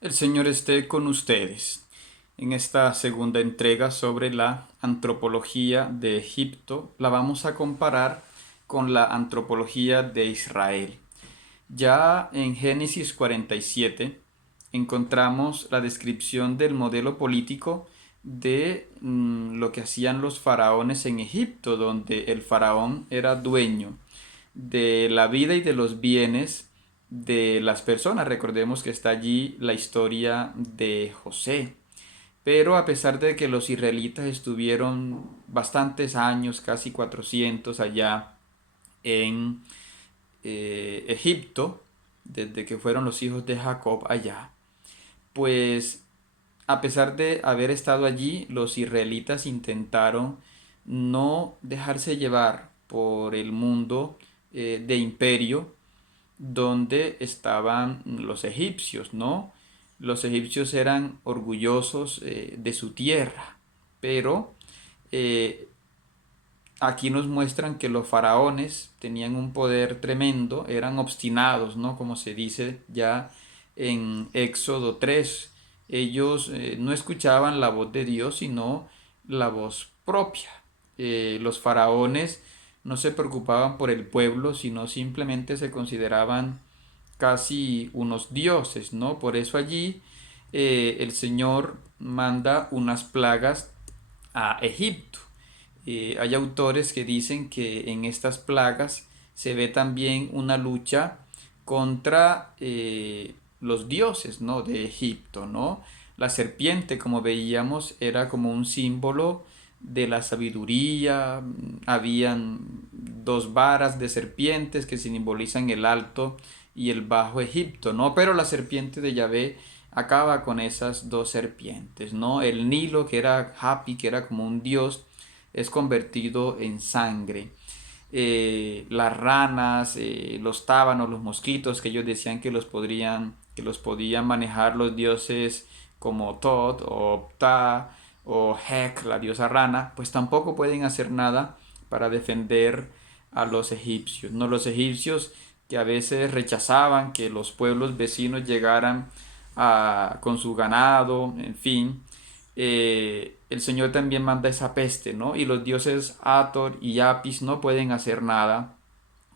El Señor esté con ustedes. En esta segunda entrega sobre la antropología de Egipto, la vamos a comparar con la antropología de Israel. Ya en Génesis 47 encontramos la descripción del modelo político de lo que hacían los faraones en Egipto, donde el faraón era dueño de la vida y de los bienes de las personas. Recordemos que está allí la historia de José. Pero a pesar de que los israelitas estuvieron bastantes años, casi 400 allá en Egipto, desde que fueron los hijos de Jacob allá, pues a pesar de haber estado allí, los israelitas intentaron no dejarse llevar por el mundo de imperio donde estaban los egipcios, ¿no? Los egipcios eran orgullosos de su tierra, pero eh, aquí nos muestran que los faraones tenían un poder tremendo, eran obstinados, ¿no? Como se dice ya en Éxodo 3. Ellos no escuchaban la voz de Dios, sino la voz propia. Los faraones no se preocupaban por el pueblo, sino simplemente se consideraban casi unos dioses, ¿no? Por eso allí el Señor manda unas plagas a Egipto. Hay autores que dicen que en estas plagas se ve también una lucha contra los dioses, ¿no? De Egipto, ¿no? La serpiente, como veíamos, era como un símbolo de la sabiduría. Habían dos varas de serpientes que simbolizan el alto y el bajo Egipto, ¿no? Pero la serpiente de Yahvé acaba con esas dos serpientes, ¿no? El Nilo, que era Hapi, que era como un dios, es convertido en sangre. Las ranas, los tábanos, los mosquitos, que ellos decían que los podían manejar los dioses como Tot o Ptah o Hek, la diosa rana, pues tampoco pueden hacer nada para defender a los egipcios. No, los egipcios que a veces rechazaban que los pueblos vecinos llegaran con su ganado, en fin, el Señor también manda esa peste, ¿no? Y los dioses Hathor y Apis no pueden hacer nada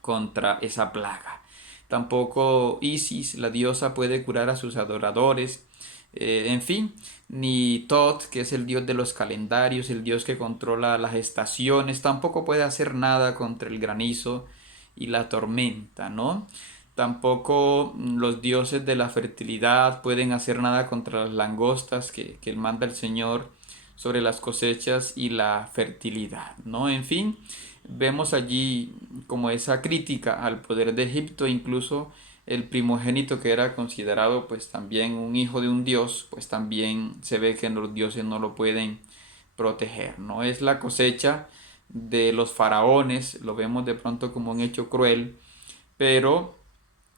contra esa plaga. Tampoco Isis, la diosa, puede curar a sus adoradores. En fin, ni Tot, que es el dios de los calendarios, el dios que controla las estaciones, tampoco puede hacer nada contra el granizo y la tormenta, ¿no? Tampoco los dioses de la fertilidad pueden hacer nada contra las langostas que manda el Señor sobre las cosechas y la fertilidad, ¿no? En fin, vemos allí como esa crítica al poder de Egipto, incluso el primogénito que era considerado pues también un hijo de un dios, pues también se ve que los dioses no lo pueden proteger, ¿no? Es la cosecha de los faraones, lo vemos de pronto como un hecho cruel, pero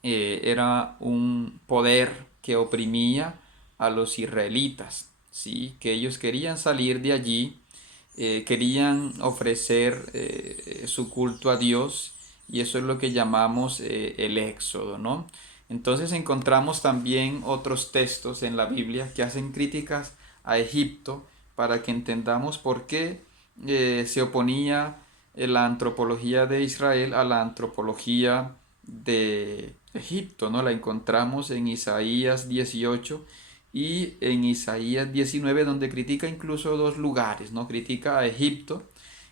era un poder que oprimía a los israelitas, ¿sí? Que ellos querían salir de allí, querían ofrecer su culto a Dios, y eso es lo que llamamos el Éxodo, ¿no? Entonces encontramos también otros textos en la Biblia que hacen críticas a Egipto para que entendamos por qué se oponía la antropología de Israel a la antropología de Egipto, ¿no? La encontramos en Isaías 18 y en Isaías 19, donde critica incluso dos lugares, ¿no? Critica a Egipto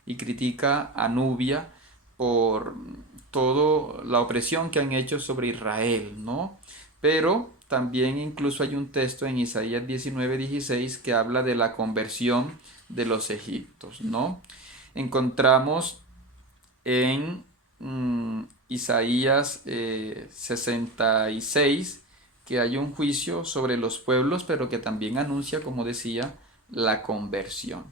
y critica a Nubia por toda la opresión que han hecho sobre Israel, ¿no? Pero también incluso hay un texto en Isaías 19:16 que habla de la conversión de los egipcios, ¿no? Encontramos en Isaías 66 que hay un juicio sobre los pueblos, pero que también anuncia, como decía, la conversión.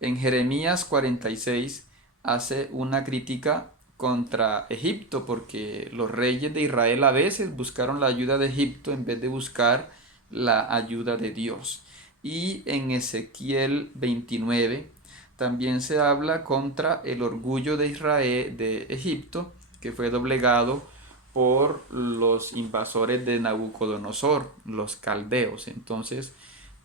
En Jeremías 46 hace una crítica contra Egipto, porque los reyes de Israel a veces buscaron la ayuda de Egipto en vez de buscar la ayuda de Dios. Y en Ezequiel 29 también se habla contra el orgullo de Israel, de Egipto, que fue doblegado por los invasores de Nabucodonosor, los caldeos. Entonces,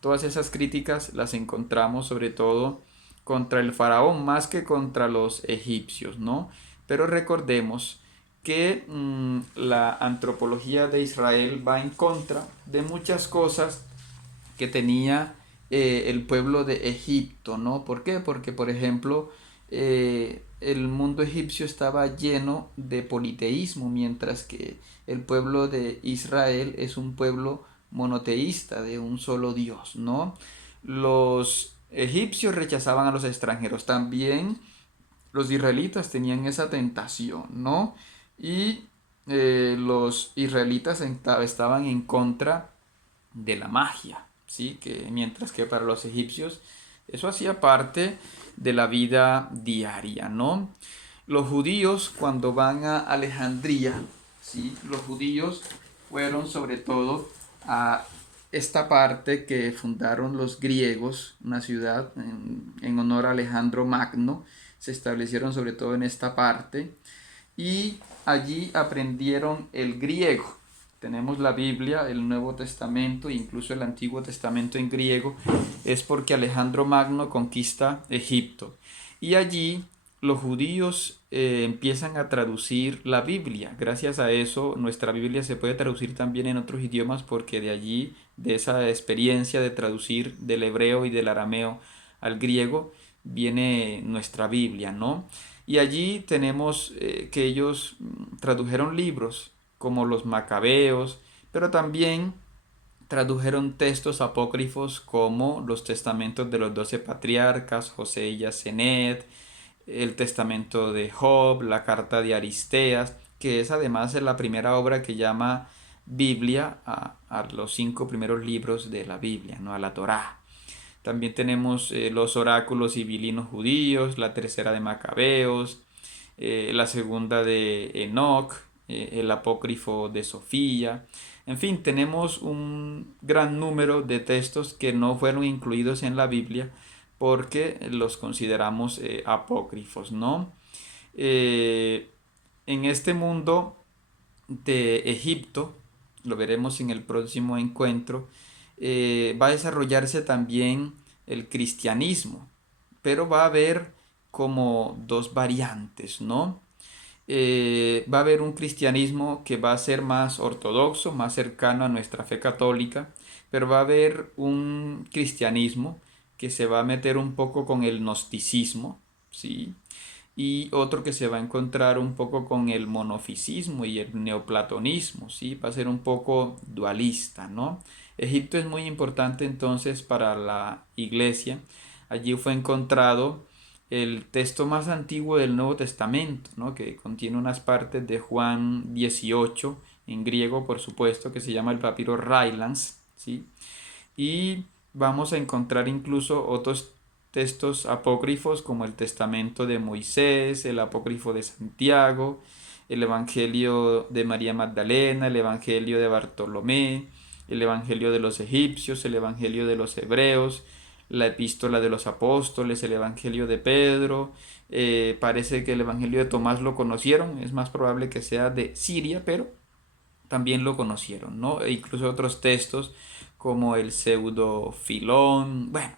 todas esas críticas las encontramos sobre todo contra el faraón más que contra los egipcios, ¿no? Pero recordemos que la antropología de Israel va en contra de muchas cosas que tenía el pueblo de Egipto, ¿no? ¿Por qué? Porque, por ejemplo, el mundo egipcio estaba lleno de politeísmo, mientras que el pueblo de Israel es un pueblo monoteísta, de un solo Dios, ¿no? Los egipcios rechazaban a los extranjeros, también los israelitas tenían esa tentación, ¿no? Y los israelitas estaban en contra de la magia, ¿sí? Que mientras que para los egipcios eso hacía parte de la vida diaria, ¿no? Los judíos cuando van a Alejandría, ¿sí? Los judíos fueron sobre todo a esta parte que fundaron los griegos, una ciudad en honor a Alejandro Magno, se establecieron sobre todo en esta parte y allí aprendieron el griego. Tenemos la Biblia, el Nuevo Testamento, incluso el Antiguo Testamento en griego, es porque Alejandro Magno conquista Egipto. Y allí los judíos empiezan a traducir la Biblia. Gracias a eso, nuestra Biblia se puede traducir también en otros idiomas porque de allí, de esa experiencia de traducir del hebreo y del arameo al griego, viene nuestra Biblia, ¿no? Y allí tenemos que ellos tradujeron libros como los Macabeos, pero también tradujeron textos apócrifos como los testamentos de los 12 patriarcas, José y Yacenet, el testamento de Job, la carta de Aristeas, que es además la primera obra que llama Biblia a los 5 primeros libros de la Biblia, ¿no? A la Torá. También tenemos los oráculos civilinos judíos, la tercera de Macabeos, la segunda de Enoch, el apócrifo de Sofía. En fin, tenemos un gran número de textos que no fueron incluidos en la Biblia porque los consideramos apócrifos, ¿no? Eh, en este mundo de Egipto, lo veremos en el próximo encuentro, va a desarrollarse también el cristianismo, pero va a haber como dos variantes, ¿no? Va a haber un cristianismo que va a ser más ortodoxo, más cercano a nuestra fe católica, pero va a haber un cristianismo que se va a meter un poco con el gnosticismo, ¿sí? Y otro que se va a encontrar un poco con el monofisismo y el neoplatonismo, ¿sí? Va a ser un poco dualista, ¿no? Egipto es muy importante entonces para la iglesia. Allí fue encontrado el texto más antiguo del Nuevo Testamento, ¿no? Que contiene unas partes de Juan 18, en griego por supuesto, que se llama el papiro Rylance, ¿sí? Y vamos a encontrar incluso otros textos apócrifos como el Testamento de Moisés, el Apócrifo de Santiago, el Evangelio de María Magdalena, el Evangelio de Bartolomé, el Evangelio de los egipcios, el Evangelio de los hebreos, la Epístola de los apóstoles, el Evangelio de Pedro. Parece que el Evangelio de Tomás lo conocieron, es más probable que sea de Siria, pero también lo conocieron, ¿no? E incluso otros textos como el Pseudo-Filón, bueno,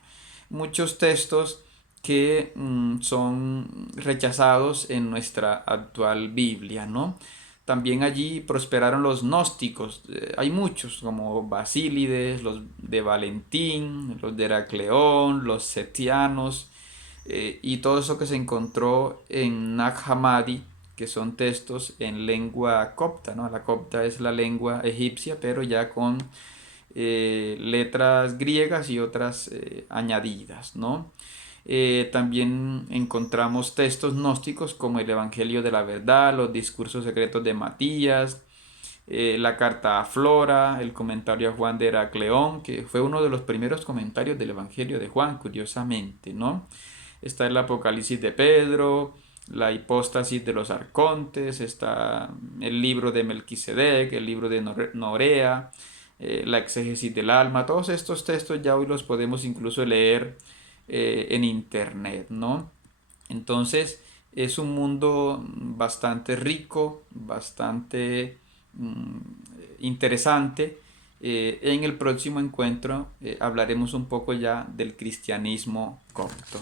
muchos textos que son rechazados en nuestra actual Biblia, ¿no? También allí prosperaron los gnósticos, hay muchos como Basílides, los de Valentín, los de Heracleón, los setianos, y todo eso que se encontró en Nag Hammadi, que son textos en lengua copta, ¿no? La copta es la lengua egipcia, pero ya con letras griegas y otras añadidas, ¿no? También encontramos textos gnósticos como el Evangelio de la Verdad, los discursos secretos de Matías, la carta a Flora, el comentario a Juan de Heracleón, que fue uno de los primeros comentarios del Evangelio de Juan, curiosamente, ¿no? Está el Apocalipsis de Pedro, la hipóstasis de los arcontes, está el libro de Melquisedec, el libro de Norea, la exégesis del alma. Todos estos textos ya hoy los podemos incluso leer en internet, ¿no? Entonces es un mundo bastante rico, bastante mm, interesante. En el próximo encuentro hablaremos un poco ya del cristianismo copto.